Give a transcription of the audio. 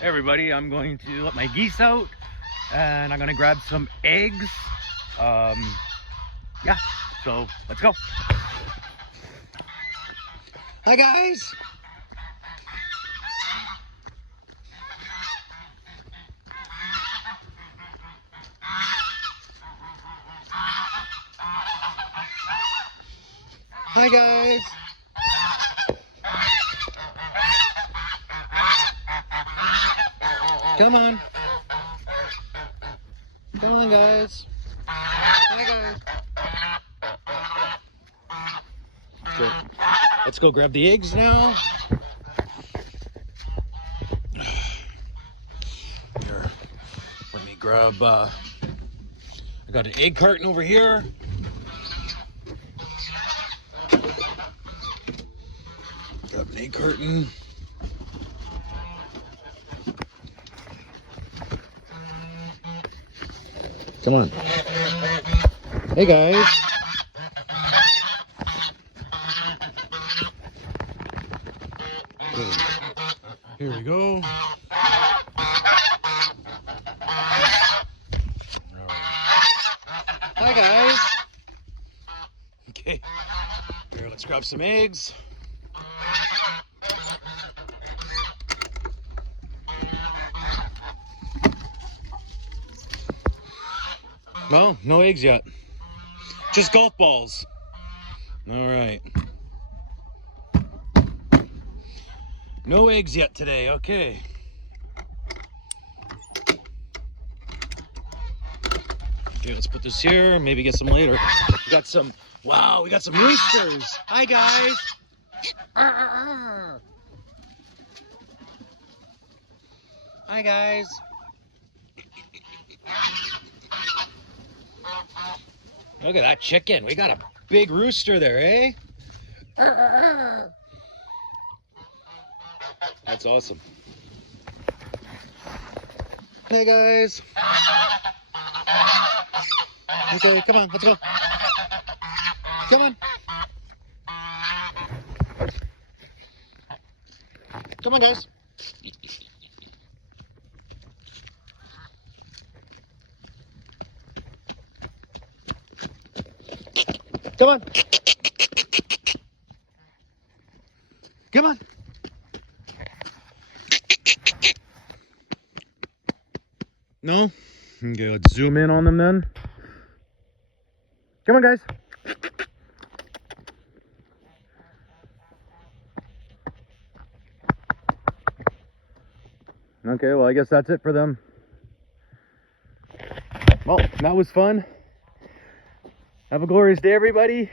Hey everybody, I'm going to let my geese out and I'm going to grab some eggs. Yeah, so let's go. Hi guys. Hi guys. Come on. Come on guys. Hi guys. Okay. Let's go grab the eggs now. Here, let me grab, I got an egg carton over here. Grab an egg carton. Come on. Hey guys. Okay. Here we go. Hi guys. Okay. Here, let's grab some eggs. No, no eggs yet. Just golf balls. All right. No eggs yet today. Okay. Okay, let's put this here. Maybe get some later. We got some. Wow, we got some roosters. Hi guys. Hi guys. Look at that chicken. We got a big rooster there, eh? That's awesome. Hey guys. Okay, come on, let's go. Come on. Come on, guys. Come on. Come on. No? Okay, let's zoom in on them then. Come on, guys. Okay, well, I guess that's it for them. Well, that was fun. Have a glorious day, everybody.